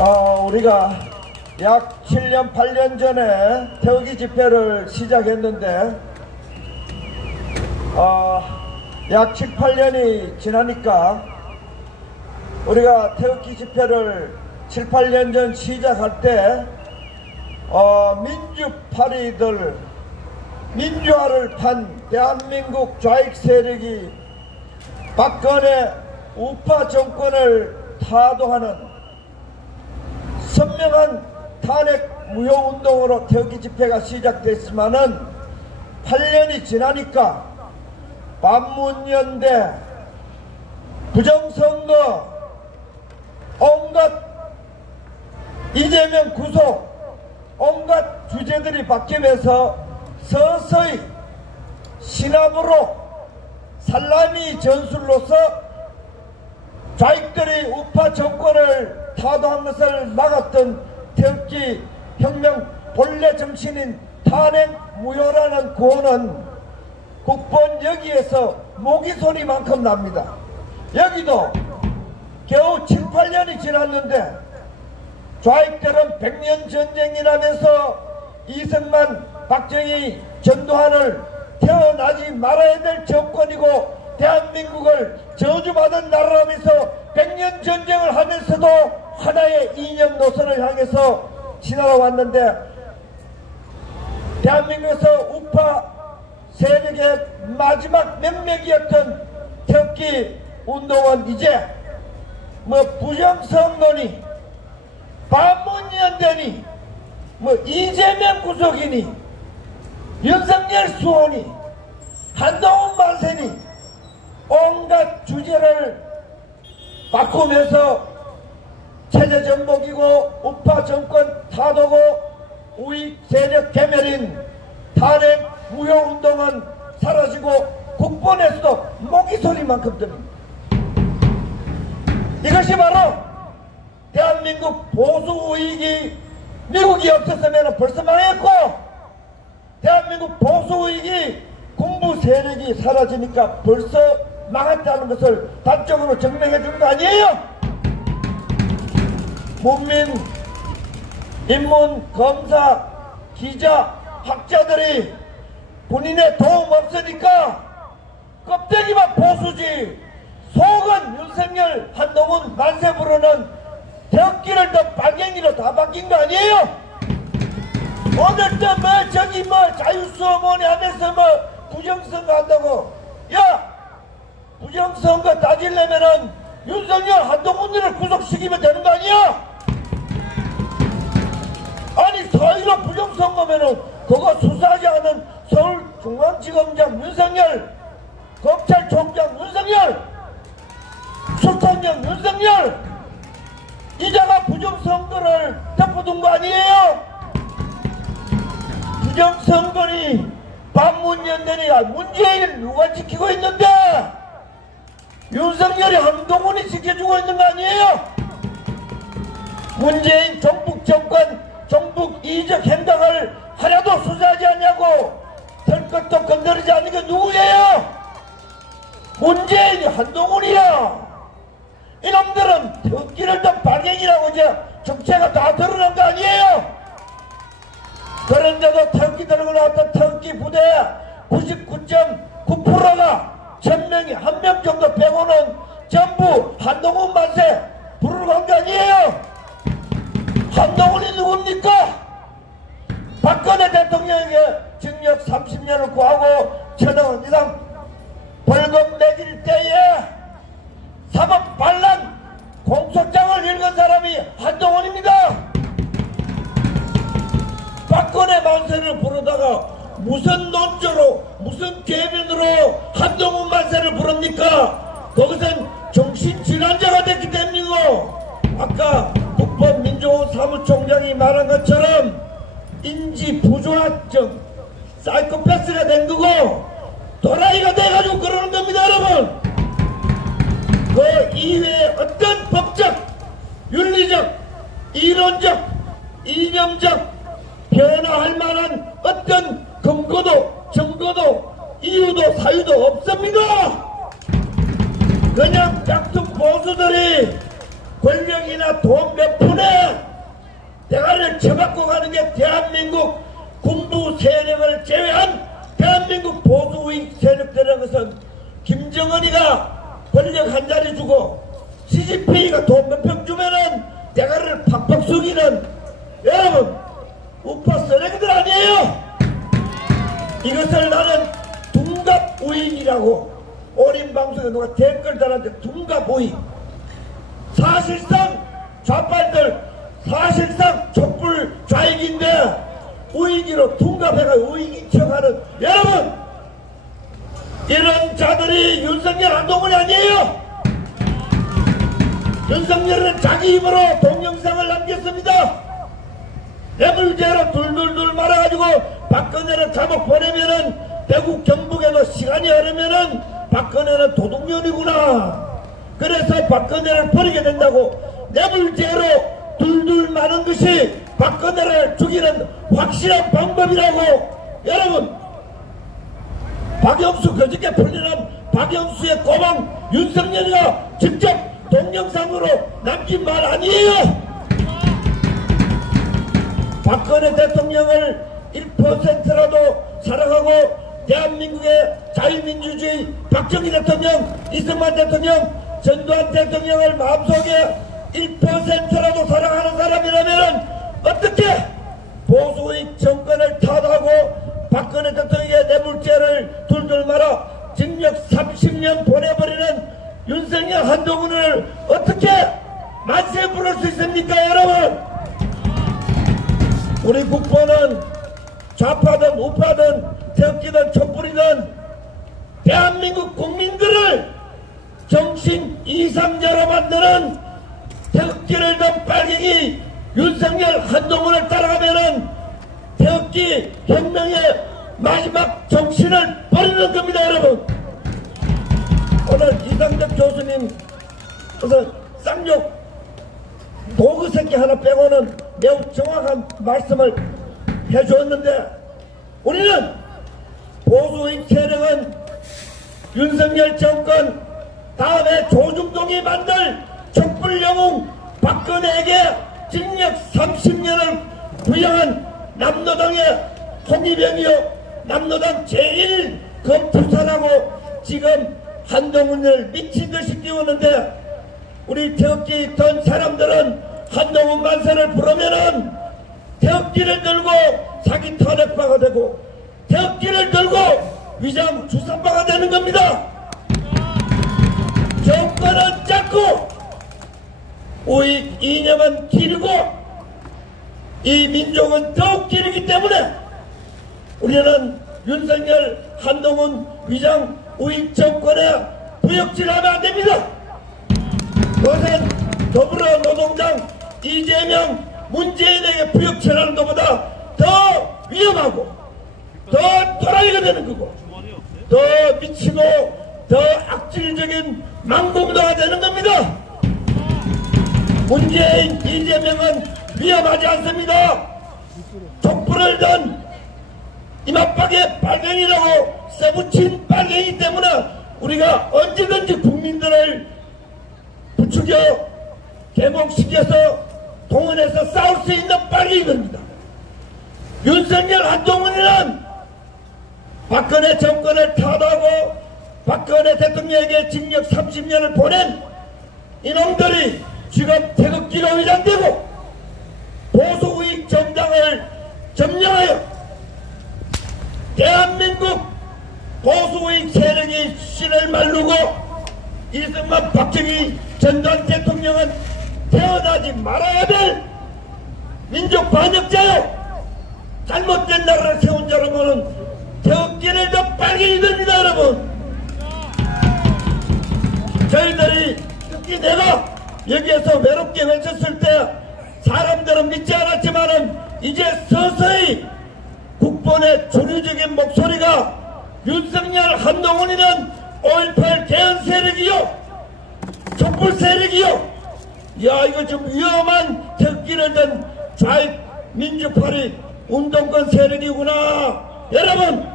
우리가 약 7년, 8년 전에 태극기 집회를 시작했는데 약 7, 8년이 지나니까 우리가 태극기 집회를 7, 8년 전 시작할 때 민주파리들, 민주화를 판 대한민국 좌익 세력이 박근혜 우파 정권을 타도하는 선명한 탄핵 무효운동으로 태극기 집회가 시작됐지만은 8년이 지나니까 반문연대, 부정선거, 온갖 이재명 구속, 온갖 주제들이 바뀌면서 서서히 신압으로 살라미 전술로서 좌익들이 우파 정권을 타도한 것을 막았던 태극기 혁명 본래 정신인 탄핵 무효라는 구호는 국본 여기에서 모기 소리만큼 납니다. 여기도 겨우 7, 8년이 지났는데 좌익들은 100년 전쟁이라면서 이승만, 박정희, 전두환을 태어나지 말아야 될 정권이고 대한민국을 저주받은 나라라면서 100년 전쟁을 하면서도 하나의 이념 노선을 향해서 지나왔는데 대한민국에서 우파 세력의 마지막 명맥이었던 태극기 운동은 이제 부정선거니 반문연대니 이재명 구속이니 윤석열 수호니 한동훈 만세니 온갖 주제를 바꾸면서 체제 전복이고 우파 정권 타도고 우익 세력 개멸인 탄핵 무효운동은 사라지고 국본에서도 모기소리만큼 듭니다. 이것이 바로 대한민국 보수 우익이 미국이 없었으면 벌써 망했고 대한민국 보수 우익이 군부 세력이 사라지니까 벌써 망했다는 것을 단적으로 증명해 주는 거 아니에요? 문민, 인문, 검사, 기자, 학자들이 본인의 도움 없으니까 껍데기만 보수지 속은 윤석열, 한동훈, 만세 부르는 태극기를 더 빨갱이로 다 바뀐 거 아니에요? 오늘 또 저기 자유수호 뭐니 하면서 부정선거 한다고. 야! 부정선거 따지려면은 윤석열, 한동훈을 구속시키면 되는 거 아니야? 아니 서울로 부정선거면은 그거 수사하지 않은 서울중앙지검장 윤석열, 검찰총장 윤석열, 수통령 윤석열 이자가 부정선거를 덮어둔 거 아니에요? 부정선거니 반문연대니 문재인을 누가 지키고 있는데 윤석열이 한동훈이 지켜주고 있는 거 아니에요? 문재인 종북 정권 종북 이적 행동을 하나도 수사하지 않냐고 될 것도 건드리지 않는 게 누구예요? 문재인이 한동훈이야. 이놈들은 태극기를 더 발갱이라고 이제 정체가 다 드러난 거 아니에요? 그런데도 태극기 들고 나왔던 태극기 부대 99.9%가 1000명이 1명 정도 빼고는 전부 한동훈 만세 부르러 간 거 아니에요? 한동훈이 누굽니까? 박근혜 대통령에게 징역 30년을 구하고 1000원 이상 벌금 매길 때에 사법 반란 공소장을 읽은 사람이 한동훈입니다. 박근혜 만세를 부르다가 무슨 논조로 무슨 계면으로 한동훈 만세를 부릅니까? 그것은 정신질환자가 됐기 때문이고 아까 국법민주원 사무총장이 말한 것처럼 인지부조화증 사이코패스가 된 거고 도라이가 돼가지고 그러는 겁니다. 여러분 그 이외에 어떤 법적 윤리적 이론적 이념적 변화할 만한 어떤 근거도 증거도 이유도 사유도 없습니다. 그냥 짝퉁 보수들이 권력이나 돈 몇 푼에 대가를 쳐받고 가는 게 대한민국 군부 세력을 제외한 대한민국 보수의 세력들이라는 것은 김정은이가 권력 한 자리 주고 시진핑이가 돈 몇 평 주면은 대가를 팍팍 숙이는 여러분 우파 쓰레기들 아니에요. 이것을 나는 둔갑우익이라고 어린 방송에 누가 댓글 달았는데 둔갑우익 사실상 좌빨들 사실상 촛불 좌익인데 우익이로 둔갑해가 우익인 척하는 여러분 이런 자들이 윤석열 한동훈이 아니에요. 윤석열은 자기 입으로 동영상을 남겼습니다. 뇌물죄로 둘둘둘 말아가지고 박근혜를 감옥 보내면은 대구 경북에도 시간이 흐르면은 박근혜는 도둑년이구나. 그래서 박근혜를 버리게 된다고 뇌물죄로 둘둘 마는 것이 박근혜를 죽이는 확실한 방법이라고. 여러분 박영수 그저께 풀리는 박영수의 꼬망 윤석열이가 직접 동영상으로 남긴 말 아니에요. 박근혜 대통령을 1%라도 사랑하고 대한민국의 자유민주주의 박정희 대통령, 이승만 대통령, 전두환 대통령을 마음속에 1%라도 사랑하는 사람이라면 어떻게 보수의 정권을 타도하고 박근혜 대통령의 뇌물죄를 둘둘 말아 징역 30년 보내버리는 윤석열 한동훈을 어떻게 만세 부를 수 있습니까 여러분? 우리 국보는 좌파든 우파든 태극기든 촛불이든 대한민국 국민들을 정신 이상자로 만드는 태극기를 든 빨갱이 윤석열 한동훈을 따라가면은 태극기 혁명의 마지막 정신을 버리는 겁니다 여러분. 오늘 이상덕 교수님 그래서 쌍욕 도구 새끼 하나 빼고는 매우 정확한 말씀을 해주었는데 우리는 보수의 세력은 윤석열 정권 다음에 조중동이 만들 촛불 영웅 박근혜에게 징역 30년을 부여한 남노당의 홍위병이요 남노당 제1검투사라고 지금 한동훈을 미친듯이 띄우는데 우리 태극기 던 사람들은 한동훈 만세를 부르면은 태극기를 들고 사기 탄핵바가 되고 태극기를 들고 위장 주사바가 되는 겁니다. 정권은 작고 우익 이념은 길고 이 민족은 더욱 길기 때문에 우리는 윤석열 한동훈 위장 우익 정권에 부역질하면 안 됩니다. 그것은 더불어노동당 이재명 문재인에게 부역질하는 것보다 더 위험하고 더 또라이가 되는 거고 더 미치고 더 악질적인 망공도가 되는 겁니다. 문재인 이재명은 위험하지 않습니다. 촛불을 든 이마박의 빨갱이라고 써붙인 빨갱이 때문에 우리가 언제든지 국민들을 부추겨 계몽시켜서 동원해서 싸울 수 있는 빨갱이입니다. 윤석열 한동훈이는 박근혜 정권을 타도하고 박근혜 대통령에게 징역 30년을 보낸 이놈들이 지금 태극기로 위장되고 보수우익 정당을 점령하여 대한민국 보수우익 세력이 신을 말르고 이승만 박정희 전두환 대통령은 태어나지 말아야 될 민족 반역자요. 잘못된 나라를 세운 자라면은 태극기를 더 빨갱이 됩니다 여러분. 저희들이 특히 내가 여기에서 외롭게 외쳤을 때 사람들은 믿지 않았지만은 이제 서서히 국본의 주류적인 목소리가 윤석열 한동훈이는 5.18 개헌 세력이요 촛불 세력이요 야 이거 좀 위험한 태극기를 든 좌익 민주파리 운동권 세력이구나. 여러분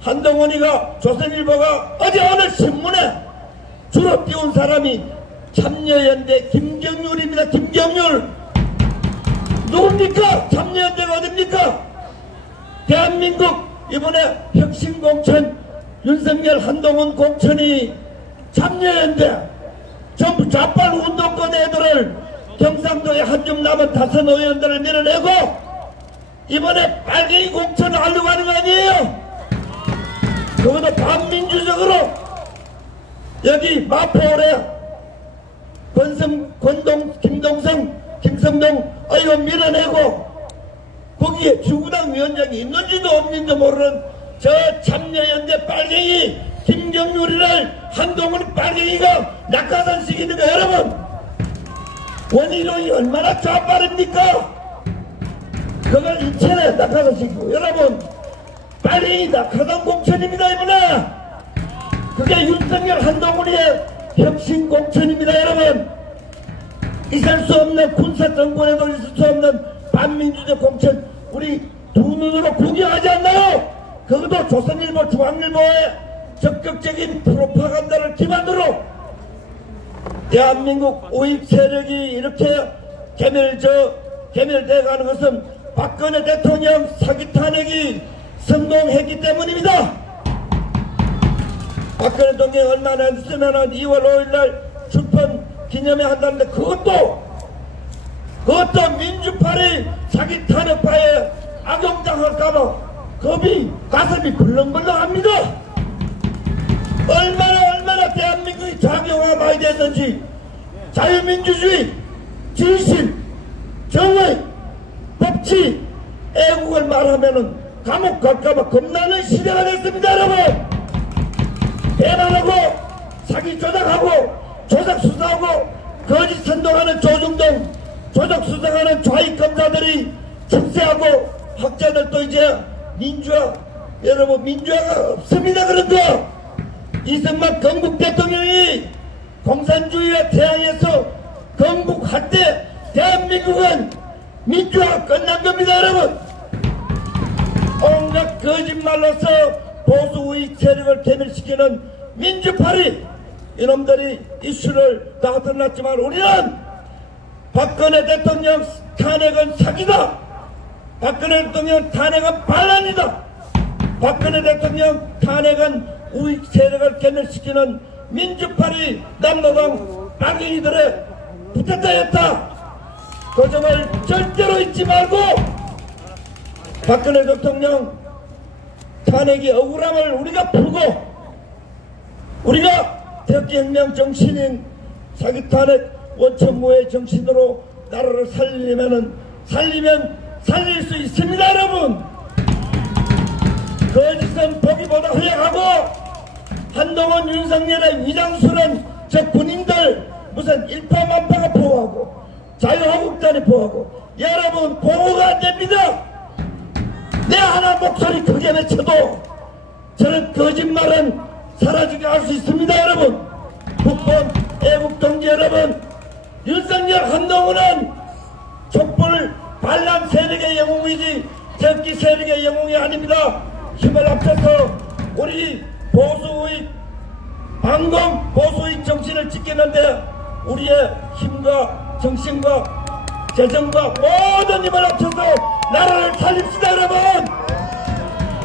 한동훈이가 조선일보가 어제 오늘 신문에 주로 띄운 사람이 참여연대 김경률입니다. 김경률. 누굽니까? 참여연대가 어딥니까? 대한민국 이번에 혁신공천 윤석열 한동훈 공천이 참여연대 전부 좌빨 운동권 애들을 경상도에 한줌 남은 5 의원들을 밀어내고 이번에 빨갱이 공천을 하려고 하는 거 아니에요? 그것도 반민주적으로 여기 마포울에 김성동 의원 밀어내고 거기에 주구당 위원장이 있는지도 없는지도 모르는 저 참여연대 빨갱이 김경률이를 한동훈 빨갱이가 낙하산시키는가. 여러분 원희룡이 얼마나 좌빨입니까? 그걸 인천에 낙하산시키고 여러분 빨갱이 낙하산 공천입니다. 이번에 그게 윤석열 한동훈의 혁신 공천입니다. 여러분 있을 수 없는 군사정권에도 있을 수 없는 반민주적 공천 우리 두 눈으로 구경하지 않나요? 그것도 조선일보 중앙일보의 적극적인 프로파간다를 기반으로 대한민국 우익 세력이 이렇게 개멸돼 가는 것은 박근혜 대통령 사기 탄핵이 성공했기 때문입니다. 박근혜 대통령이 얼마나 했으면 2월 5일날 출판 기념회 한다는데 그것도 민주파리 사기 탄핵파에 악용당할까봐 가슴이 벌렁벌렁합니다. 얼마나 대한민국이 작용화 많이 됐는지 자유민주주의, 진실, 정의, 법치, 애국을 말하면은 감옥 갈까봐 겁나는 시대가 됐습니다. 여러분 배반하고 사기 조작하고 조작 수사하고 거짓 선동하는 조중동 조작 수사하는 좌익 검사들이 축세하고 학자들도 이제 여러분 민주화가 없습니다. 그런가 이승만 건국 대통령이 공산주의의 태양에서 건국할 때 대한민국은 민주화가 끝난 겁니다. 여러분 온갖 거짓말로서 보수 우익 세력을 괴멸시키는 민주파리 이놈들이 이슈를 다 드러났지만 우리는 박근혜 대통령 탄핵은 사기다. 박근혜 대통령 탄핵은 반란이다. 박근혜 대통령 탄핵은 우익 세력을 괴멸시키는 민주파리 남노당 빨갱이들의 부탁자였다. 그 점을 절대로 잊지 말고 박근혜 대통령 탄핵이 억울함을 우리가 풀고 우리가 대혁혁명 정신인 사기 탄핵 원천무의 정신으로 나라를 살리면 살릴 수 있습니다. 여러분 거짓은 보기보다 허약하고 한동훈 윤석열의 위장술은 저 군인들 무슨 일파만파가 보호하고 자유한국당이 보호하고 여러분 보호가 안됩니다. 내 하나 목소리 크게 외쳐도 저는 거짓말은 사라지게 할 수 있습니다. 여러분 국본 애국동지 여러분 윤석열 한동훈은 촛불 반란 세력의 영웅이지 적기 세력의 영웅이 아닙니다. 힘을 합쳐서 우리 보수의 반공 보수의 정신을 지키는데 우리의 힘과 정신과 재정과 모든 힘을 합쳐서 나라를 살립시다. 여러분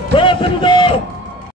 고맙습니다.